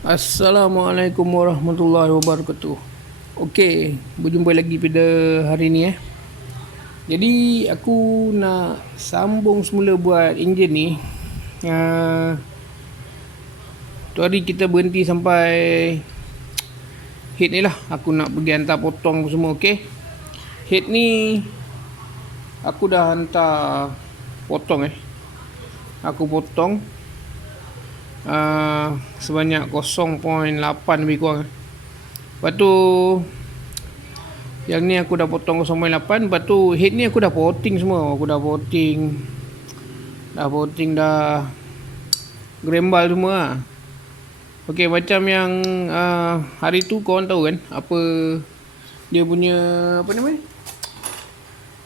Assalamualaikum warahmatullahi wabarakatuh. Okey, berjumpa lagi pada hari ni. Jadi aku nak sambung semula buat enjin ni. Tu hari kita berhenti sampai head ni lah. Aku nak pergi hantar potong semua, okey. Head ni aku dah hantar potong Aku potong sebanyak 0.8 lebih kurang. Lepas tu yang ni aku dah potong 0.8. Lepas tu head ni aku dah potting semua. Aku dah potting dah grembal semua lah. Ok, macam yang hari tu korang tahu kan apa dia punya, apa namanya,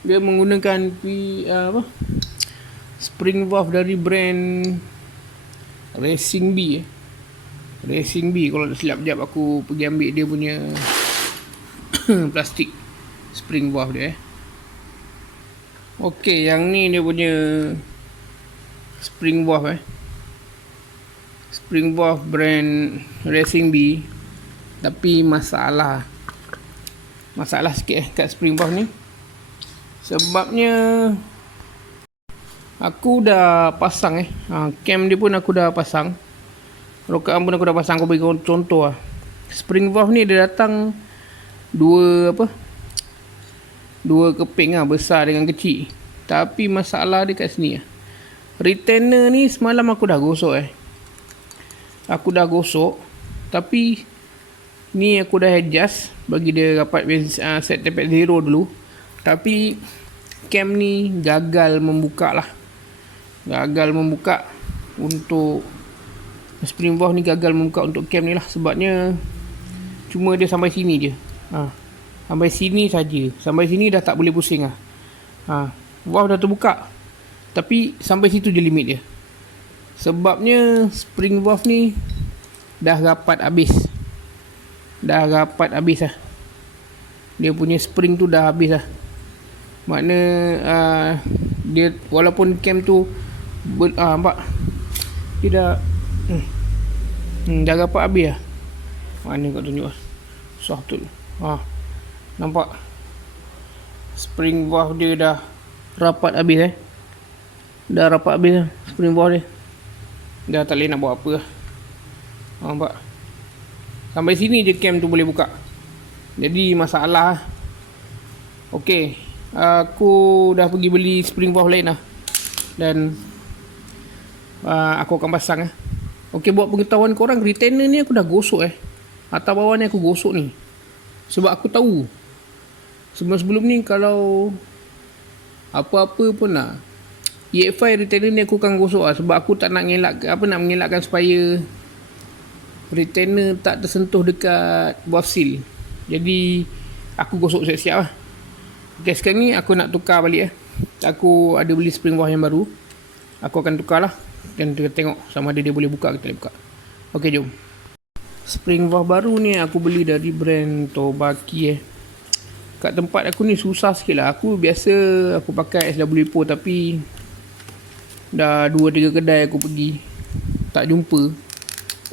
dia menggunakan spring valve dari brand Racing B kalau tak silap. Sekejap aku pergi ambil dia punya plastik spring valve dia ok, yang ni dia punya spring valve spring valve brand Racing B. Tapi masalah sikit kat spring valve ni. Sebabnya aku dah pasang cam dia pun aku dah pasang, rokaan pun aku dah pasang. Aku bagi contoh lah. Spring valve ni dia datang dua keping besar dengan kecil. Tapi masalah dia kat sini retainer ni semalam aku dah gosok. Tapi ni aku dah adjust bagi dia dapat set tempat zero dulu. Tapi cam ni gagal membuka untuk spring valve ni, gagal membuka untuk cam ni lah. Sebabnya cuma dia sampai sini je. Sampai sini saja. Sampai sini dah tak boleh pusing valve dah terbuka, tapi sampai situ je limit dia. Sebabnya spring valve ni dah rapat habis dia punya spring tu dah habis lah. Makna dia walaupun cam tu nampak dia dah dah rapat habis lah. Mana kau tunjuk susah betul. Nampak spring valve dia dah rapat habis dah rapat habis lah spring valve dia. Dah tak boleh nak buat apa lah. Nampak sampai sini je cam tu boleh buka. Jadi masalah ok, aku dah pergi beli spring valve lain lah. Dan aku akan pasang ok, buat pengetahuan korang, retainer ni aku dah gosok atas bawah ni aku gosok ni. Sebab aku tahu sebelum ni kalau apa-apa pun lah, EFI retainer ni aku akan gosok lah. Sebab aku tak nak mengelakkan supaya retainer tak tersentuh dekat valve seal. Jadi aku gosok siap-siap lah. Ok, sekarang ni aku nak tukar balik Aku ada beli spring valve yang baru. Aku akan tukar lah. Dan kita tengok sama ada dia boleh buka ke tak boleh buka. Ok, jom. Spring valve baru ni aku beli dari brand Tobaki Kat tempat aku ni susah sikit lah. Aku biasa aku pakai SW Pro, tapi dah 2-3 kedai aku pergi tak jumpa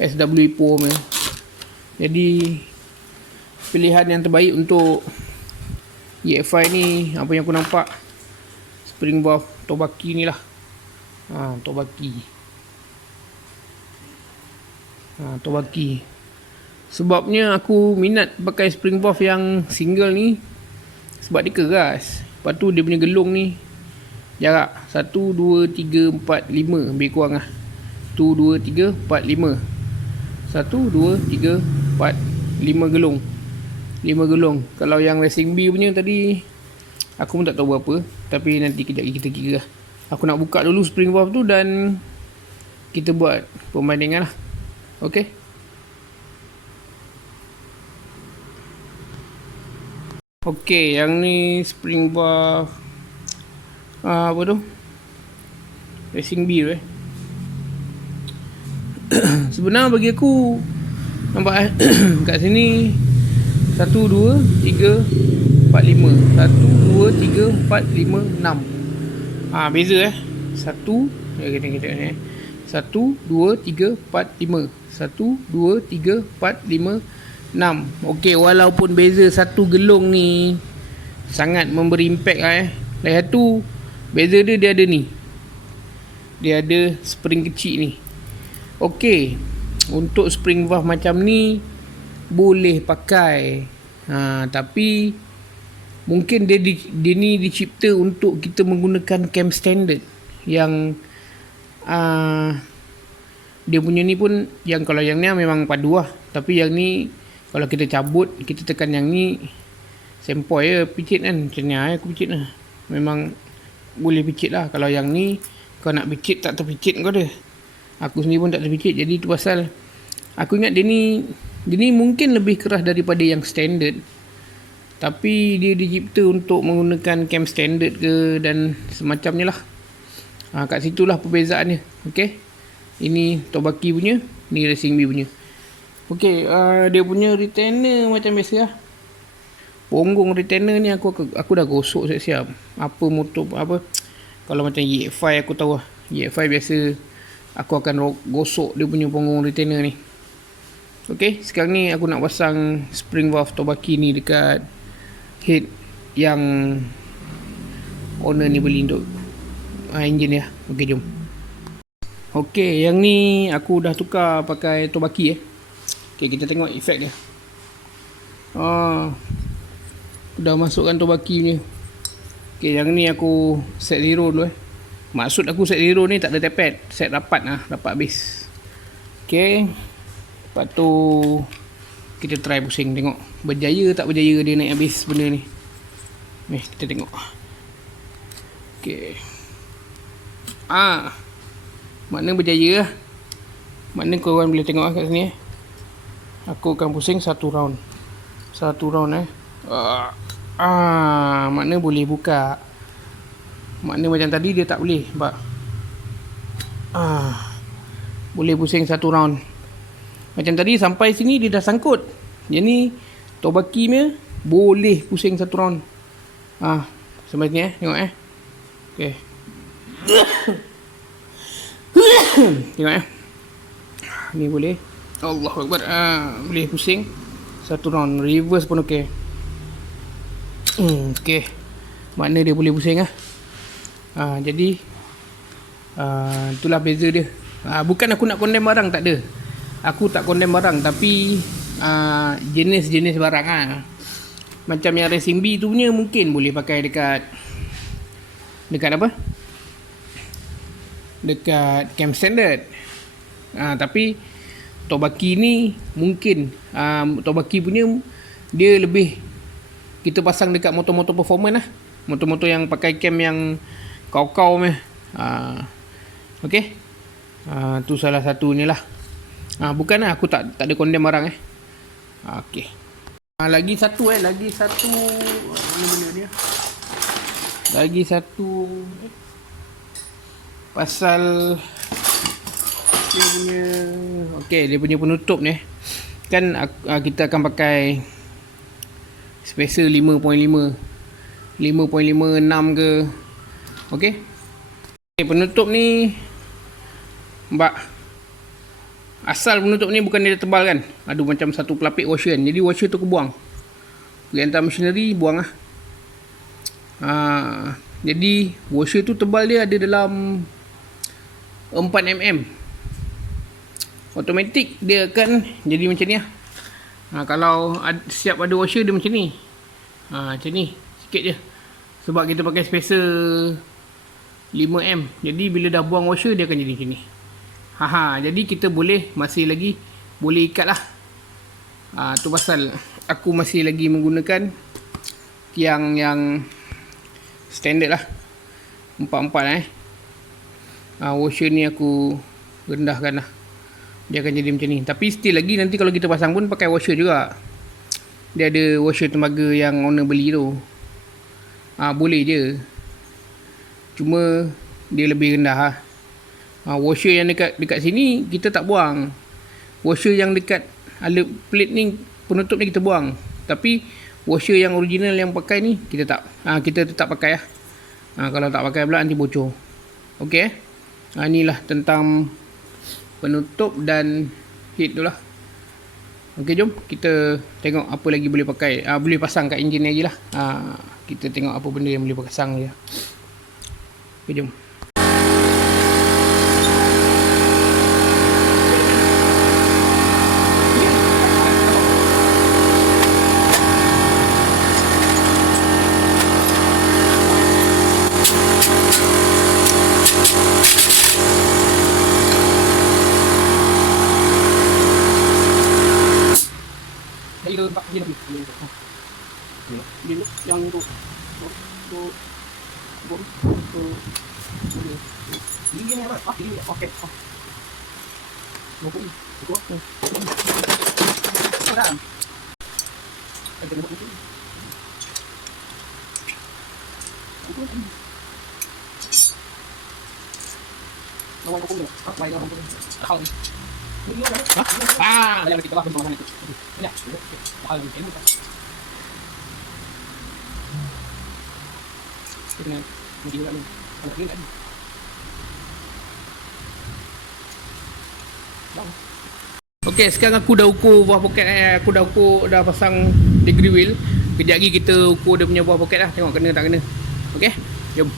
SW Pro punya. Jadi pilihan yang terbaik untuk EFI ni, apa yang aku nampak, spring valve Tobaki ni lah. Tobaki. Sebabnya aku minat pakai spring valve yang single ni sebab dia keras. Lepas tu dia punya gelung ni jarak 1, 2, 3, 4, 5 lebih kurang 1, 2, 3, 4, 5. 1, 2, 3, 4, 5 gelung. 5 gelung. Kalau yang Racing B punya tadi aku pun tak tahu berapa, tapi nanti kejap lagi kita kira lah. Aku nak buka dulu spring valve tu dan kita buat perbandingan lah. Ok, ok, yang ni spring valve apa tu, Racing B tu sebenarnya bagi aku nampak kat sini 1, 2, 3, 4, 5. 1, 2, 3, 4, 5, 6. Beza 1, kita 1, 2, 3, 4, 5. 1, 2, 3, 4, 5, 6. Okey, walaupun beza satu gelung ni sangat memberi impact lah Lagi satu, beza dia ada ni. Dia ada spring kecil ni. Okey, untuk spring valve macam ni boleh pakai. Tapi mungkin dia ni dicipta untuk kita menggunakan cam standard yang dia punya ni pun, yang kalau yang ni memang padu lah, tapi yang ni kalau kita cabut, kita tekan yang ni sempoi je picit kan. Macam ni aku picit lah, memang boleh picit lah. Kalau yang ni kau nak picit tak terpicit kau dia. Aku sendiri pun tak terpicit. Jadi tu pasal aku ingat dia ni mungkin lebih keras daripada yang standard, tapi dia dicipta untuk menggunakan cam standard ke dan semacamnya lah. Kat situlah perbezaannya. Okay, ini Tobaki punya, ni Racing Bee punya. Okay, dia punya retainer macam biasa lah. Punggung retainer ni aku dah gosok siap-siap. Apa motor apa, kalau macam EX5 aku tahu lah. EX5 biasa aku akan gosok dia punya punggung retainer ni. Okay, sekarang ni aku nak pasang spring valve Tobaki ni dekat head yang owner ni beli untuk engine dia. Okay, jom. Okay, yang ni aku dah tukar pakai Tobaki Okay, kita tengok efek dia. Dah masukkan Tobaki ni. Okay, yang ni aku set zero dulu Maksud aku set zero ni tak ada tepet, set rapat lah, rapat habis. Okay, lepas tu kita try pusing, tengok berjaya tak berjaya dia naik habis benda ni. Kita tengok. Okay, makna berjaya lah. Makna korang boleh tengok lah kat sini Aku akan pusing satu round makna boleh buka. Makna macam tadi dia tak boleh, sebab boleh pusing satu round. Macam tadi sampai sini dia dah sangkut. Yang ni Tobaki punya boleh pusing satu round. Sampai sini tengok Okay. Tengok ni boleh. Allahuakbar. Boleh pusing satu round. Reverse pun okey. Okay, makna dia boleh pusing jadi itulah beza dia. Bukan aku nak condemn barang, tak ada. Aku tak condemn barang, tapi jenis-jenis barang macam yang Racing Bee tu punya mungkin boleh pakai dekat apa? Dekat cam standard. Tapi Tobaki ni mungkin Tobaki punya dia lebih kita pasang dekat motor-motor performance lah. Motor-motor yang pakai cam yang kau-kau meh. Okay. Tu salah satu ni lah. Bukan lah, aku tak ada condemn barang Okay. Lagi satu mana benda dia? Lagi satu pasal dia punya dia punya penutup ni kan. Kita akan pakai spacer 5.5 5.56 ke. Okay, penutup ni asal penutup ni bukan dia tebal kan. Ada macam satu pelapik washer kan. Jadi washer tu aku buang, pergi hantar machinery, buang jadi washer tu tebal dia ada dalam 4mm. Automatik dia akan jadi macam ni kalau siap ada washer dia macam ni. Macam ni sikit je, sebab kita pakai spacer 5mm. Jadi bila dah buang washer dia akan jadi macam ni. Jadi kita masih lagi boleh ikat lah. Tu pasal aku masih lagi menggunakan tiang yang standard lah, 4-4 washer ni aku rendahkan lah, dia akan jadi macam ni. Tapi still lagi nanti kalau kita pasang pun pakai washer juga. Dia ada washer tembaga yang owner beli tu. Boleh je, cuma dia lebih rendah washer yang dekat sini kita tak buang. Washer yang dekat plate ni, penutup ni kita buang. Tapi washer yang original yang pakai ni kita tetap pakai kalau tak pakai pula nanti bocor. Okey, inilah tentang penutup dan Hit tu lah. Okey, jom kita tengok apa lagi boleh pakai. Boleh pasang kat enjin lagi lah. Kita tengok apa benda yang boleh pasang je. Okey, jom. Dari ke tempat dia lagi. Dia yang tu ini ni apa? Ini okey. Buku ni. Buku apa? Ada. Ada buku ni. Buku ni. Nawai buku ni. Nawai buku ni. Kau ni. Ada lagi kelas bersama itu. Ya. Hal ini. Kita mesti buat ni. Kalau ni lagi. Okey, sekarang aku dah ukur buah poket aku dah ukur, dah pasang degree wheel. Kejap lagi kita ukur dia punya buah poket lah. Tengok kena tak kena. Okey, jom.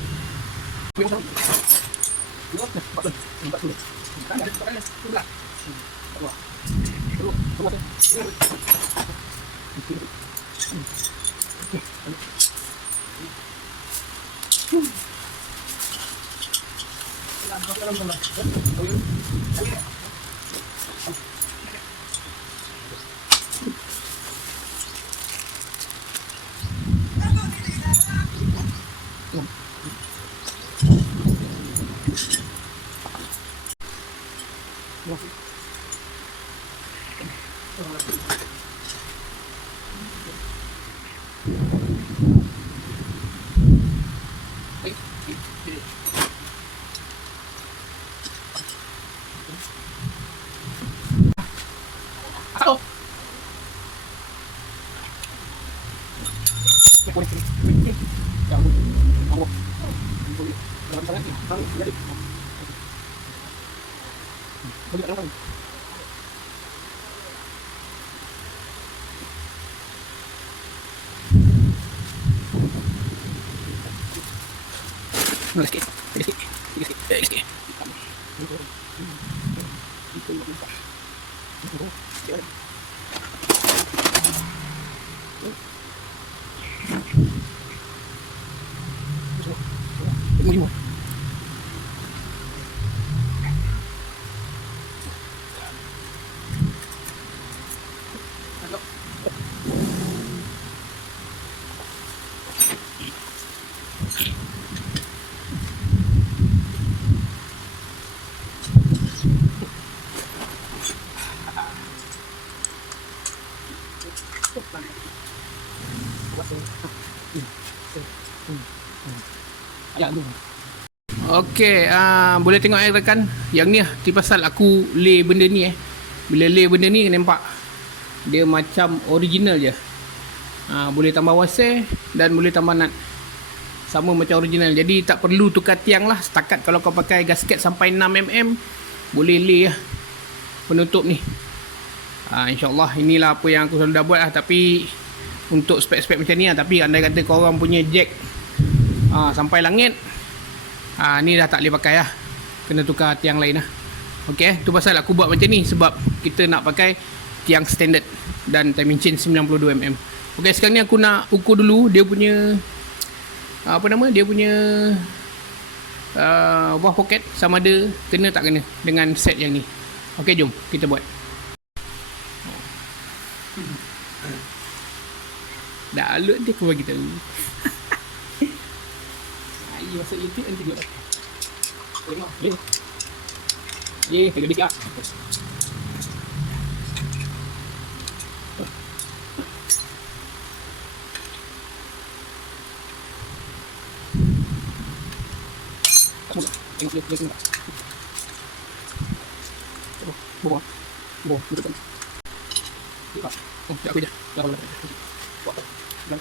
Okey, boleh tengok rekan. Yang ni lah pasal aku lay benda ni Bila lay benda ni nampak dia macam original je. Boleh tambah wasir dan boleh tambah nut. Sama macam original. Jadi tak perlu tukar tiang lah. Setakat kalau kau pakai gasket sampai 6mm boleh lay lah penutup ni. InsyaAllah inilah apa yang aku selalu dah buat lah. Tapi untuk spek-spek macam ni lah. Tapi andai kata korang punya jack sampai langit, ni dah tak boleh pakai lah. Kena tukar tiang lain lah. Ok, tu pasal aku buat macam ni. Sebab kita nak pakai tiang standard dan timing chain 92mm. Ok, sekarang ni aku nak ukur dulu dia punya dia punya buah poket sama ada kena tak kena dengan set yang ni. Ok, jom kita buat. Dah alut dia aku bagi tahu. Ini masuk YouTube nanti dia. Tengok, boleh. Ye, tengok dekat. Tengok. Bawa. Betul. Tengok. Oh, tak apa je. Dah boleh. Dah.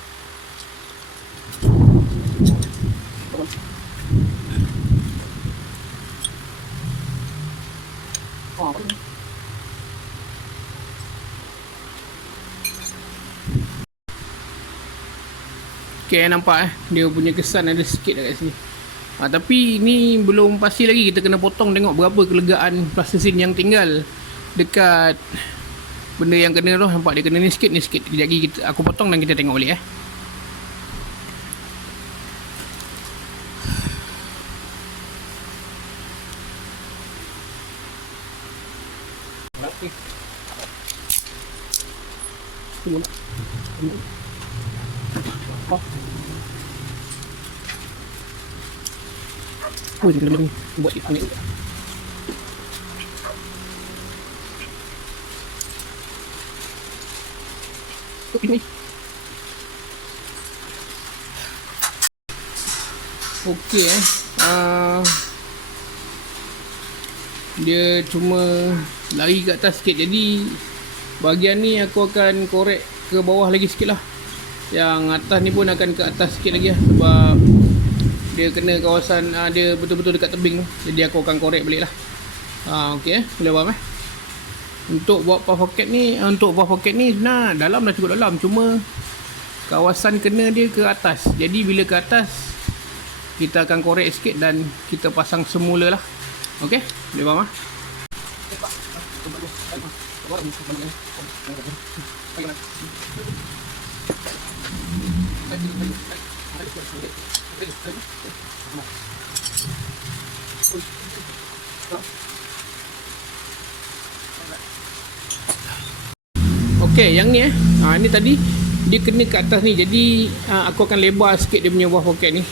Okey, nampak dia punya kesan ada sikit dekat sini. Tapi ni belum pasti lagi, kita kena potong tengok berapa kelegaan plasticine yang tinggal dekat benda yang kena tu. Nampak dia kena ni sikit. Kejap lagi aku potong dan kita tengok balik dia kena ni buat dia ni. Ini. Okey dia cuma lari ke atas sikit, jadi bahagian ni aku akan korek ke bawah lagi sikit lah. Yang atas ni pun akan ke atas sikit lagi lah, sebab dia kena kawasan dia betul-betul dekat tebing tu. Jadi aku akan korek balik lah. Okey boleh faham Untuk buat puff pocket ni, sebenarnya dalam dah cukup dalam, cuma kawasan kena dia ke atas. Jadi bila ke atas kita akan korek sikit dan kita pasang semula lah. Okey boleh faham Okey, yang ni ni tadi dia kena ke atas ni. Jadi aku akan lebar sikit dia punya buah poket ni.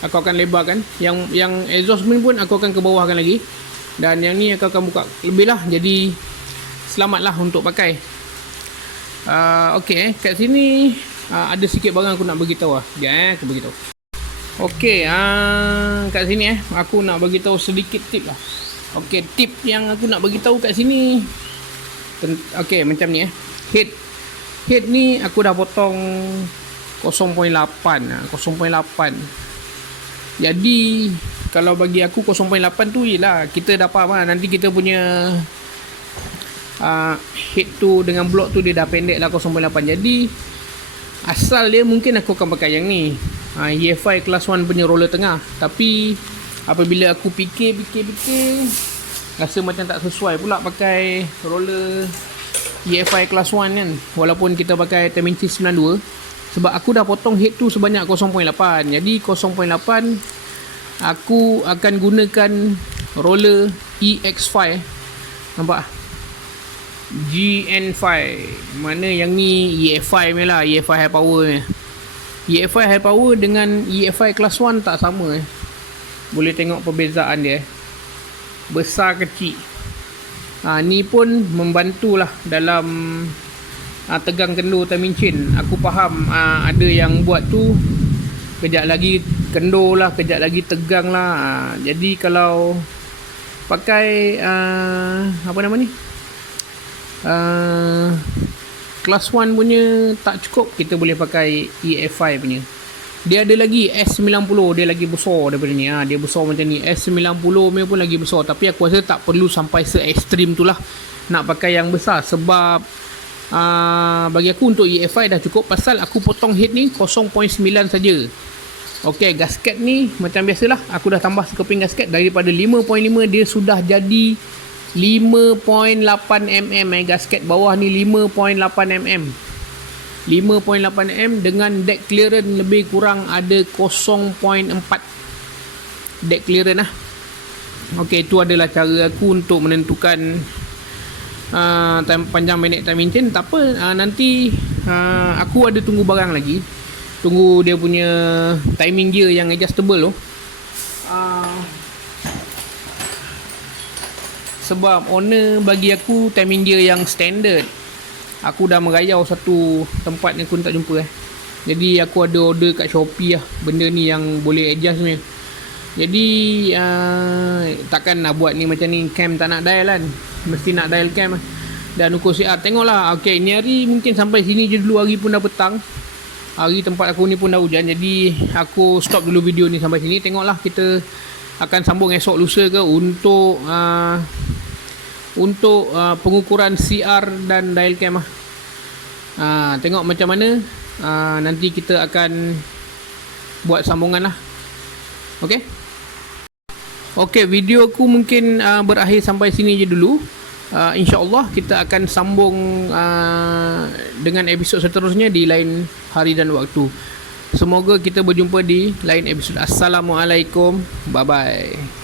Aku akan lebarkan. Yang exhaust ni pun aku akan ke bawahkan lagi. Dan yang ni aku akan buka lebih lah. Jadi selamatlah untuk pakai. Okey, kat sini ada sikit barang aku nak beritahu lah. Sekejap aku beritahu. Okey, kat sini aku nak beritahu sedikit tip lah. Okey, tip yang aku nak beritahu kat sini. Okey, macam ni Head ni aku dah potong 0.8. Jadi kalau bagi aku 0.8 tu ialah kita dah faham lah. Nanti kita punya head tu dengan block tu dia dah pendek lah 0.8. Jadi asal dia mungkin aku akan pakai yang ni, EFI Class 1 punya roller tengah. Tapi apabila aku fikir rasa macam tak sesuai pula pakai roller EFI Class 1 kan, walaupun kita pakai 10 inch 92. Sebab aku dah potong head tu sebanyak 0.8. Jadi 0.8 aku akan gunakan roller EX5. Nampak GN5. Mana yang ni EF5 ni lah, EF5 high power ni. EF5 high power dengan EF5 Class 1 tak sama Boleh tengok perbezaan dia besar kecil. Ni pun membantulah dalam tegang kendur timing chain. Aku faham ada yang buat tu kejap lagi kendur lah, kejap lagi tegang lah. Jadi kalau pakai apa nama ni, Class 1 punya tak cukup, kita boleh pakai EF5 punya. Dia ada lagi S90, dia lagi besar daripada ni. Dia besar macam ni. S90 punya pun lagi besar. Tapi aku rasa tak perlu sampai se-ekstrim tu lah nak pakai yang besar. Sebab bagi aku untuk EF5 dah cukup. Pasal aku potong head ni 0.9 saja. Okey, gasket ni macam biasalah, aku dah tambah sekeping gasket. Daripada 5.5 dia sudah jadi 5.8 mm. Gasket bawah ni 5.8 mm. 5.8 mm dengan deck clearance lebih kurang ada 0.4 deck clearance lah. Okey, itu adalah cara aku untuk menentukan panjang pendek timing chain. Tak apa, nanti aku ada tunggu barang lagi. Tunggu dia punya timing gear yang adjustable tu. Sebab owner bagi aku timing gear yang standard. Aku dah merayau satu tempat yang aku tak jumpa Jadi aku ada order kat Shopee lah benda ni yang boleh adjust ni. Jadi takkan nak buat ni macam ni cam tak nak dial kan. Mesti nak dial cam dan ukur CR. Tengoklah. Okey, ni hari mungkin sampai sini je dulu. Hari pun dah petang. Hari tempat aku ni pun dah hujan. Jadi aku stop dulu video ni sampai sini. Tengoklah kita akan sambung esok lusa ke untuk pengukuran CR dan dial cam Tengok macam mana. Nanti kita akan buat sambungan lah. Okay. Okay, video aku mungkin berakhir sampai sini je dulu. InsyaAllah kita akan sambung dengan episod seterusnya di lain hari dan waktu. Semoga kita berjumpa di lain episod. Assalamualaikum. Bye-bye.